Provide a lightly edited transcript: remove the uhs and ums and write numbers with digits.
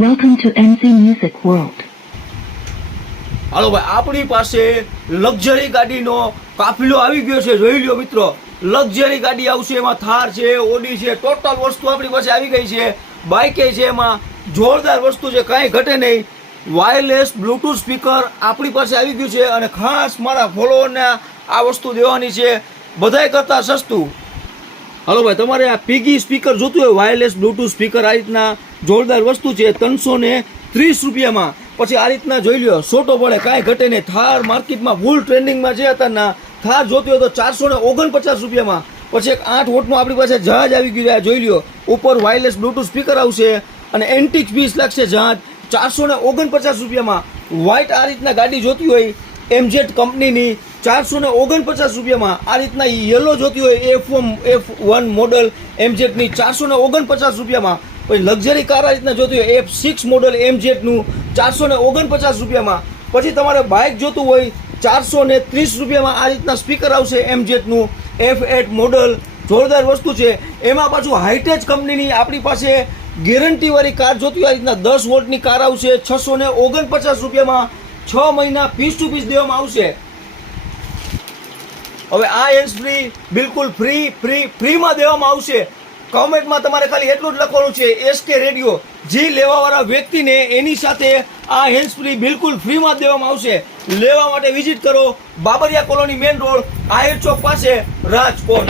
Welcome to MC Music World. હાલો ભાઈ, આપણી પાસે લક્ઝરી ગાડીનો કાફિલો આવી ગયો છે. જોઈ લ્યો મિત્રો, લક્ઝરી ગાડી આવશે. એમાં થાર છે, ઓડી છે, ટોટલ વસ્તુ આપણી પાસે આવી ગઈ છે. બાઇકે છે, એમાં જોરદાર વસ્તુ છે, કાંઈ ઘટે નહીં. વાયરલેસ બ્લૂટૂથ સ્પીકર આપણી પાસે આવી ગયું છે અને ખાસ મારા ફોલોવરને આ વસ્તુ દેવાની છે, બધાય કરતાં સસ્તું. હાલો ભાઈ, તમારે આ પીગી સ્પીકર જોતું હોય, વાયરલેસ બ્લૂટૂથ સ્પીકર, આ રીતના જોરદાર વસ્તુ છે 330 રૂપિયામાં. પછી આ રીતના જોઈ લ્યો, સોટો પડે, કાંઈ ઘટે નહીં. થાર માર્કેટમાં ફૂલ ટ્રેન્ડિંગમાં છે અત્યારના. થાર જોતી હોય તો 449 રૂપિયામાં. પછી એક 8 વોટનું આપણી પાસે જહાજ આવી ગયું છે, જોઈ લ્યો. ઉપર વાયરલેસ બ્લૂટૂથ સ્પીકર આવશે અને એન્ટિક પીસ લાગશે જહાજ. 449 રૂપિયામાં. વ્હાઇટ આ રીતના ગાડી જોતી હોય એમજેડ કંપનીની, 449 રૂપિયામાં. આ રીતના યલો જોતી હોય F1 મોડલ એમજેડની, 449 રૂપિયામાં. પછી લક્ઝરી કાર આ રીતના જોતી હોય F6 મોડલ એમજેડનું, 449 રૂપિયામાં. પછી તમારે બાઇક જોતું હોય 430 રૂપિયામાં. આ રીતના સ્પીકર આવશે એમજેડનું F8 મોડલ, જોરદાર વસ્તુ છે. એમાં પાછું હાઈટેચ કંપનીની આપણી પાસે ગેરંટીવાળી કાર જોતી હોય, આ રીતના 10 વોલ્ટની કાર આવશે 649 રૂપિયામાં. 6 મહિના પીસ ટુ પીસ દેવામાં આવશે. હવે આ હેન્ડ્સ ફ્રી બિલકુલ ફ્રીમાં દેવામાં આવશે. કોમેન્ટમાં તમારે ખાલી એટલું જ લખવાનું છે SK રેડિયો. જે લેવાવાળા વ્યક્તિને એની સાથે આ હેન્ડ્સ ફ્રી બિલકુલ ફ્રીમાં દેવામાં આવશે. લેવા માટે વિઝિટ કરો Babariya colony main road, Ahir Chowk પાસે, રાજકોટ.